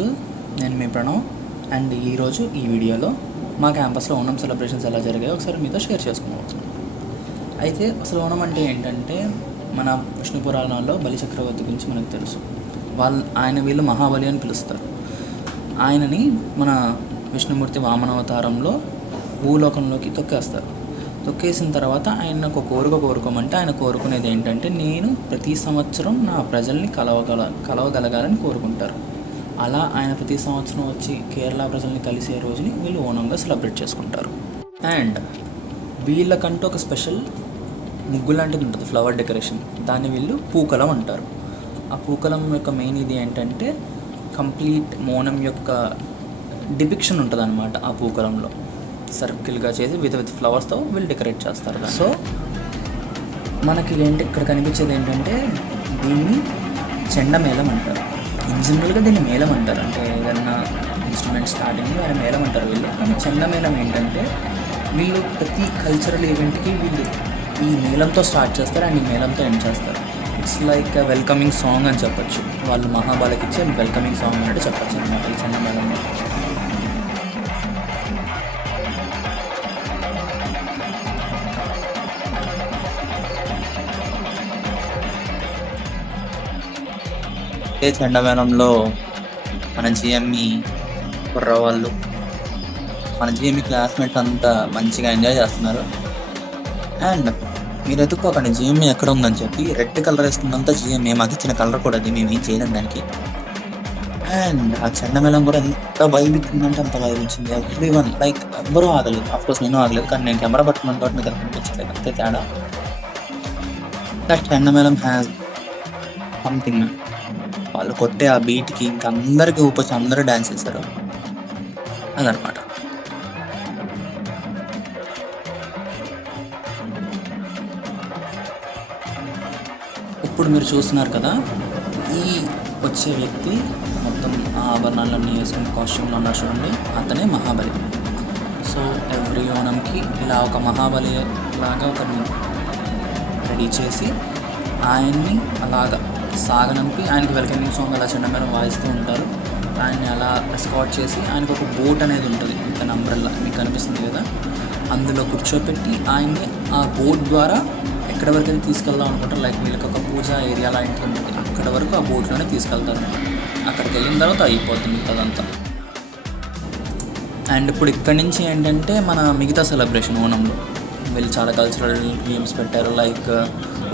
People, నేను మీ Pranav. And ఈరోజు ఈ వీడియోలో మా క్యాంపస్లో ఓనం సెలబ్రేషన్స్ ఎలా జరిగాయో ఒకసారి మీతో షేర్ చేసుకున్నావచ్చు. అయితే అసలు ఓనం అంటే ఏంటంటే మన విష్ణు పురాణాల్లో బలి చక్రవర్తి గురించి మనకు తెలుసు. ఆయన వీళ్ళు మహాబలి అని పిలుస్తారు. ఆయనని మన విష్ణుమూర్తి వామనావతారంలో భూలోకంలోకి తొక్కేస్తారు. తొక్కేసిన తర్వాత ఆయన ఒక కోరుకోమంటే ఆయన కోరుకునేది ఏంటంటే నేను ప్రతి సంవత్సరం నా ప్రజల్ని కలవగలగాలని కోరుకుంటారు. అలా ఆయన ప్రతి సంవత్సరం వచ్చి కేరళ ప్రజల్ని కలిసే రోజుని వీళ్ళు ఓనంగా సెలబ్రేట్ చేసుకుంటారు. అండ్ వీళ్ళకంటూ ఒక స్పెషల్ ముగ్గు లాంటిది ఉంటుంది, ఫ్లవర్ డెకరేషన్. దాన్ని వీళ్ళు పూకలం అంటారు. ఆ పూకలం యొక్క మెయిన్ ఇది ఏంటంటే కంప్లీట్ ఓనం యొక్క డిపిక్షన్ ఉంటుంది అన్నమాట. ఆ పూకలంలో సర్కిల్గా చేసి విత్ ఫ్లవర్స్తో వీళ్ళు డెకరేట్ చేస్తారు. సో మనకి ఇక్కడ కనిపించేది ఏంటంటే దీన్ని చెండమేళం అంటారు. ఇన్ జనరల్గా దీన్ని మేళం అంటారు, అంటే ఏదన్నా ఇన్స్ట్రుమెంట్ స్టార్టింగ్ ఆయన మేళం అంటారు వీళ్ళు. కానీ చెండమేళం ఏంటంటే వీళ్ళు ప్రతి కల్చరల్ ఈవెంట్కి వీళ్ళు ఈ మేళంతో స్టార్ట్ చేస్తారు అండ్ ఈ మేళంతో ఎండ్ చేస్తారు. ఇట్స్ లైక్ వెల్కమింగ్ సాంగ్ అని చెప్పచ్చు. వాళ్ళు మహాబాలకి ఇచ్చే వెల్కమింగ్ సాంగ్ అన్నట్టు చెప్పచ్చు అనమాట ఈ చెండమేళంలో. చెండమేళంలో మన జిఎంఈ కుర్రవాళ్ళు, మన జిఎంఈ క్లాస్మేట్స్ అంతా మంచిగా ఎంజాయ్ చేస్తున్నారు. అండ్ మీరు ఎత్తుక్కోకండి జిఎంఈ ఎక్కడ ఉందని చెప్పి. రెడ్ కలర్ వేసుకున్నంత జిఎంఈ మాకు ఇచ్చిన కలర్ కూడా అది, మేము ఏం చేయలేం దానికి. అండ్ ఆ చెండమేళం కూడా ఎంత వైబ్ ఇచ్చిందంటే అంత వైబ్ ఇచ్చింది. ఎవ్రీవన్ లైక్ ఎవ్వరూ ఆగలేదు. ఆఫ్కోర్స్ నేను ఆగలేదు, కానీ నేను కెమెరా పట్టుకున్నాను కాబట్టి మీకు కనిపించట్లేదు, అంతే తేడా. That Chendamelam has something. వాళ్ళు కొట్టే ఆ బీట్కి ఇంకా అందరికీ ఊపొచ్చి అందరూ డ్యాన్స్ చేశారు. అదనమాట. ఇప్పుడు మీరు చూస్తున్నారు కదా, ఈ వచ్చే వ్యక్తి మొత్తం ఆ ఆభరణాలన్నీ వేసుకుని కాస్ట్యూమ్లో ఉన్నారు చూడండి, అతనే మహాబలి. సో ఎవ్రీ ఓనంకి ఇలా ఒక మహాబలి లాగా ఒకరిని రెడీ చేసి ఆయన్ని అలాగా సాగనంపి ఆయనకి వెల్కమింగ్ సాంగ్ అలా చెండమేళం వాయిస్తూ ఉంటారు. ఆయన్ని అలా ఎస్కాట్ చేసి ఆయనకు ఒక బోట్ అనేది ఉంటుంది, ఇంత నంబర్లా మీకు కనిపిస్తుంది కదా, అందులో కూర్చోపెట్టి ఆయన్ని ఆ బోట్ ద్వారా ఎక్కడి వరకు అయితే తీసుకెళ్దాం అనుకుంటారు. లైక్ వీళ్ళకి ఒక పూజ ఏరియా లాంటిది ఉంటుంది, అక్కడ వరకు ఆ బోట్లోనే తీసుకెళ్తారు. అక్కడికి వెళ్ళిన తర్వాత అయిపోతుంది అదంతా. అండ్ ఇప్పుడు ఇక్కడి నుంచి ఏంటంటే మన మిగతా సెలబ్రేషన్ ఓనంలో వీళ్ళు చాలా కల్చరల్ గేమ్స్ పెట్టారు. లైక్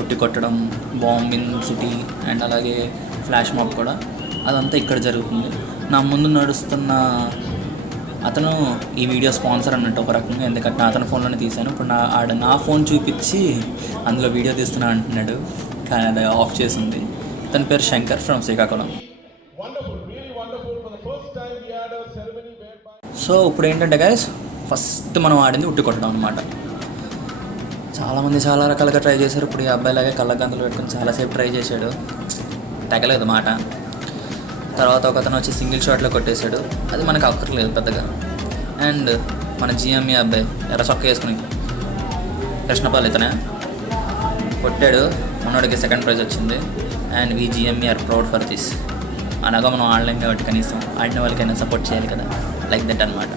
ఉట్టి కొట్టడం, బాంబ్ ఇన్ సిటీ, అండ్ అలాగే ఫ్లాష్ మాబ్ కూడా. అదంతా ఇక్కడ జరుగుతుంది. నా ముందు నడుస్తున్న అతను ఈ వీడియో స్పాన్సర్ అన్నట్టు ఒక రకంగా, ఎందుకంటే అతని ఫోన్లోనే తీశాను. ఇప్పుడు నా ఫోన్ చూపించి అందులో వీడియో తీస్తున్నా అంటున్నాడు, కానీ అది ఆఫ్ చేసింది. తన పేరు శంకర్ ఫ్రమ్ శ్రీకాకుళం. సో ఇప్పుడు ఏంటంటే గైస్, ఫస్ట్ మనం ఆడింది ఉట్టి కొట్టడం అనమాట. చాలామంది చాలా రకాలుగా ట్రై చేశారు. ఇప్పుడు ఈ అబ్బాయిలాగే కళ్ళగంతలు పెట్టుకుని చాలాసేపు ట్రై చేశాడు, తగ్గలేదు మాట. తర్వాత ఒక అతను వచ్చి సింగిల్ షాట్లో కొట్టేశాడు, అది మనకు అక్కర్లేదు పెద్దగా. అండ్ మన జిఎంఈ అబ్బాయి ఎర్ర చొక్క వేసుకుని కృష్ణపాల్ ఇతనే కొట్టాడు, మనోడికి సెకండ్ ప్రైజ్ వచ్చింది. And we GME are proud for this. అనగా మనం ఆడలేం కాబట్టి కనీసం ఆడిన వాళ్ళకైనా సపోర్ట్ చేయాలి కదా, లైక్ దట్ అనమాట.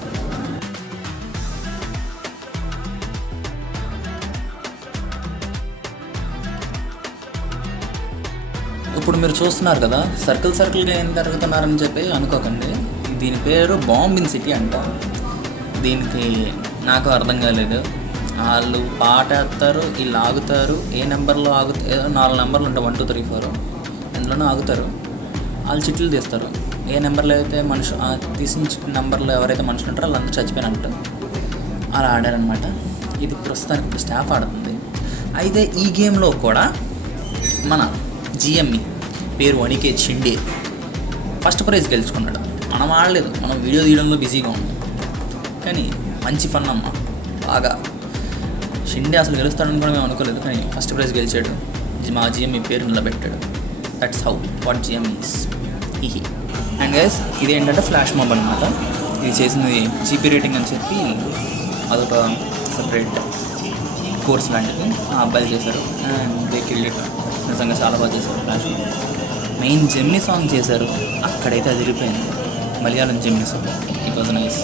ఇప్పుడు మీరు చూస్తున్నారు కదా, సర్కిల్గా ఏం జరుగుతున్నారని చెప్పి అనుకోకండి. దీని పేరు బాంబ్ ఇన్ సిటీ అంట. దీనికి నాకు అర్థం కాలేదు. వాళ్ళు పాట వేస్తారు, వీళ్ళు ఆగుతారు, ఏ నెంబర్లో ఏదో 4 నెంబర్లు ఉంటాయి, 1 2 3 4, అందులోనే ఆగుతారు. వాళ్ళు చిట్లు తీస్తారు. ఏ నెంబర్లో అయితే తీసిన నెంబర్లో ఎవరైతే మనుషులు ఉంటారో వాళ్ళందరూ చచ్చిపోయినట్టు అలా ఆడారనమాట. ఇది ప్రస్తుతానికి ఇప్పుడు స్టాఫ్ ఆడుతుంది. అయితే ఈ గేమ్లో కూడా మన జిఎంఈ పేరు అనికేత్ షిండే ఫస్ట్ ప్రైజ్ గెలుచుకున్నాడు. మనం ఆడలేదు, మనం వీడియో తీయడంలో బిజీగా ఉన్నాం. కానీ మంచి ఫన్ అమ్మ, బాగా. షిండే అసలు గెలుస్తాడని కూడా మేము అనుకోలేదు, కానీ ఫస్ట్ ప్రైజ్ గెలిచాడు. మా జిఎంఈ పేరు నిలబెట్టాడు. That's how what GME is. ఇహి. అండ్ గైస్, ఇది ఏంటంటే ఫ్లాష్ మాబ్ అనమాట. ఇది చేసింది జీపీ రేటింగ్ అని చెప్పి అదొక సపరేట్ కోర్స్ లాంటిది ఆ అబ్బాయిలు చేశారు. And they killed it. నిజంగా చాలా బాగా చేశారు flash mob. Main Gemini song చేశారు, అక్కడైతే అదిరిపోయింది. Malayalam Gems. It was nice.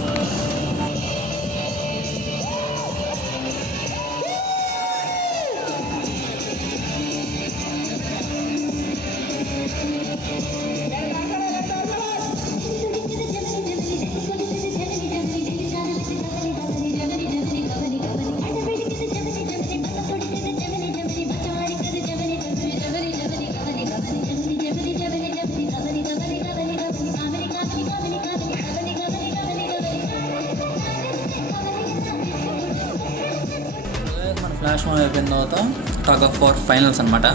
మన ఫ్లాష్ మూవ్ అయిపోయిన తర్వాత టగ్ ఆఫ్ వార్ ఫైనల్స్ అనమాట.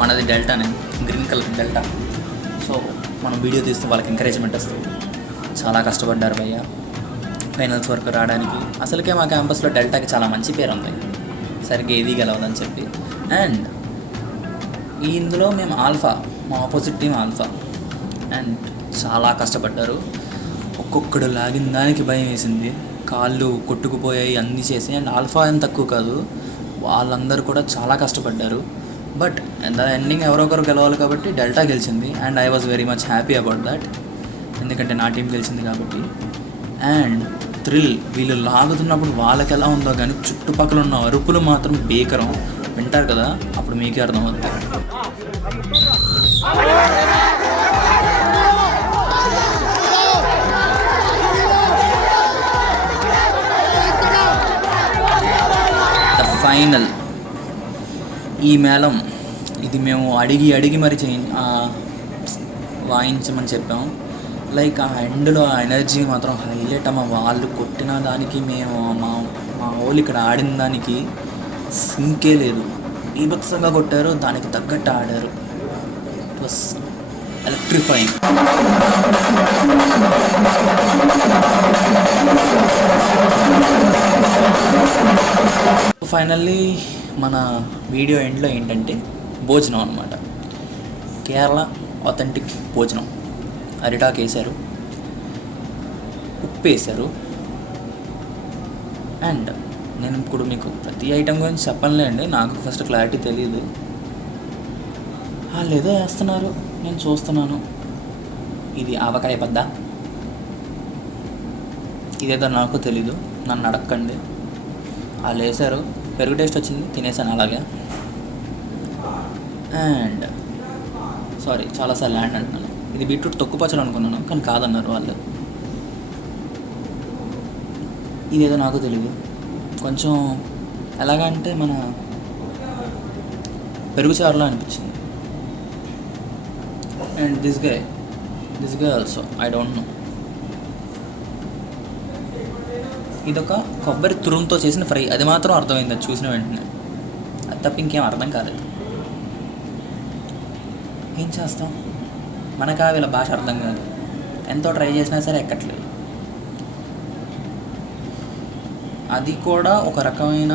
మనది డెల్టానే, గ్రీన్ కలర్ డెల్టా. సో మనం వీడియో తీస్తే వాళ్ళకి ఎంకరేజ్మెంట్ వస్తుంది. చాలా కష్టపడ్డారు భయ్య ఫైనల్స్ వరకు రావడానికి. అసలుకే మా క్యాంపస్లో డెల్టాకి చాలా మంచి పేరు ఉంది, సరిగ్గా ఏది గెలవదని చెప్పి. అండ్ ఇందులో మేము ఆల్ఫా, మా ఆపోజిట్ టీం ఆల్ఫా. అండ్ చాలా కష్టపడ్డారు. ఒక్కొక్కడు లాగిన దానికి భయం వేసింది, కాళ్ళు కొట్టుకుపోయాయి, అన్నీ చేసి. అండ్ ఆల్ఫా ఏం తక్కువ కాదు, వాళ్ళందరూ కూడా చాలా కష్టపడ్డారు. బట్ ద ఎండింగ్ ఎవరో ఒకరు గెలవాలి కాబట్టి డెల్టా గెలిచింది. And I was very much happy about that, ఎందుకంటే నా టీం గెలిచింది కాబట్టి. అండ్ థ్రిల్, వీళ్ళు లాగుతున్నప్పుడు వాళ్ళకి ఎలా ఉందో కానీ చుట్టుపక్కల ఉన్న అరుపులు మాత్రం భీకరం. వింటారు కదా, అప్పుడు మీకే అర్థమవుతుంది. ద ఫైనల్, ఈ మేళం ఇది మేము అడిగి మరి వాయించమని చెప్పాము. లైక్ ఆ ఎండ్లో ఆ ఎనర్జీ మాత్రం హైలైట్ అమ్మ. వాళ్ళు కొట్టిన దానికి మేము మా వాళ్ళు ఇక్కడ ఆడిన దానికి సింకే లేదు. బీభత్సంగా కొట్టారు, దానికి తగ్గట్టు ఆడారు. It was electrifying. ఫైనల్లీ మన వీడియో ఎండ్లో ఏంటంటే భోజనం అనమాట. కేరళ ఆథెంటిక్ భోజనం. అరిటాకు వేశారు, ఉప్పు వేశారు. అండ్ నేను ఇప్పుడు మీకు ప్రతి ఐటెం గురించి చెప్పనులేండి, నాకు ఫస్ట్ క్లారిటీ తెలియదు. వాళ్ళు ఏదో వేస్తున్నారు, నేను చూస్తున్నాను. ఇది ఆవకాయ పద్ద, ఇదేదో నాకు తెలీదు, నన్ను అడగండి. వాళ్ళు వేశారు, పెరుగు టేస్ట్ వచ్చింది, తినేసాను అలాగే. అండ్ సారీ, చాలాసార్లు ల్యాండ్ అంటున్నాను. ఇది బీట్రూట్ తొక్కు పచ్చడి అనుకున్నాను, కానీ కాదన్నారు వాళ్ళు. ఇదేదో నాకు తెలియదు, కొంచెం ఎలాగంటే మన పెరుగు చారులో అనిపించింది. And this gay also I don't know. ఇదొక కొబ్బరి తురుముతో చేసిన ఫ్రై, అది మాత్రం అర్థమైంది అది చూసిన వెంటనే. అది తప్ప ఇంకేం అర్థం కాలేదు. ఏం చేస్తాం, మనకు వీళ్ళ భాష అర్థం కాదు, ఎంతో ట్రై చేసినా సరే ఎక్కట్లేదు. అది కూడా ఒక రకమైన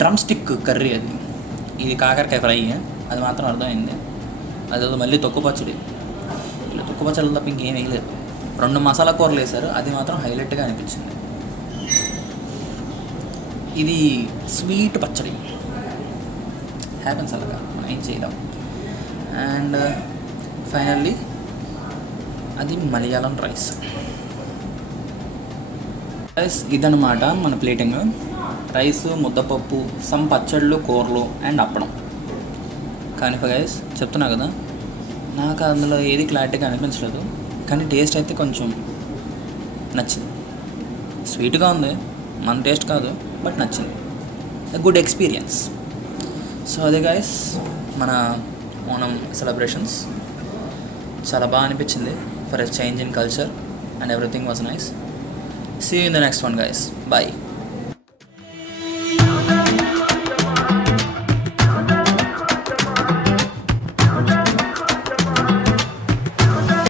డ్రమ్ స్టిక్ కర్రీ అది. ఇది కాకరకాయ ఫ్రై, అది మాత్రం అర్థమైంది. అదేదో మళ్ళీ తొక్కు పచ్చడి, ఇలా తొక్కు పచ్చడి తప్ప ఇంకేం వేయలేదు. 2 మసాలా కూరలు వేశారు, అది మాత్రం హైలైట్గా అనిపించింది. ఇది స్వీట్ పచ్చడి, హ్యాపెన్స్ అలాగా, మనం ఏం చేయలేం. అండ్ ఫైనల్లీ అది మలయాళం రైస్. ఇదన్నమాట మన ప్లేటింగ్. రైస్, ముద్దపప్పు, సమ్ పచ్చళ్ళు, కూరలు అండ్ అప్పడం. కానీ గైస్ చెప్తున్నా కదా, నాకు అందులో ఏది క్లారిటీగా అనిపించలేదు, కానీ టేస్ట్ అయితే కొంచెం నచ్చింది. స్వీట్గా ఉంది, మన టేస్ట్ కాదు, బట్ నచ్చింది. Good experience. సో అదే గైస్ మన ఓనం సెలబ్రేషన్స్ చాలా బాగా అనిపించింది. For a change in culture and everything was nice. See you in the next one, guys. Bye.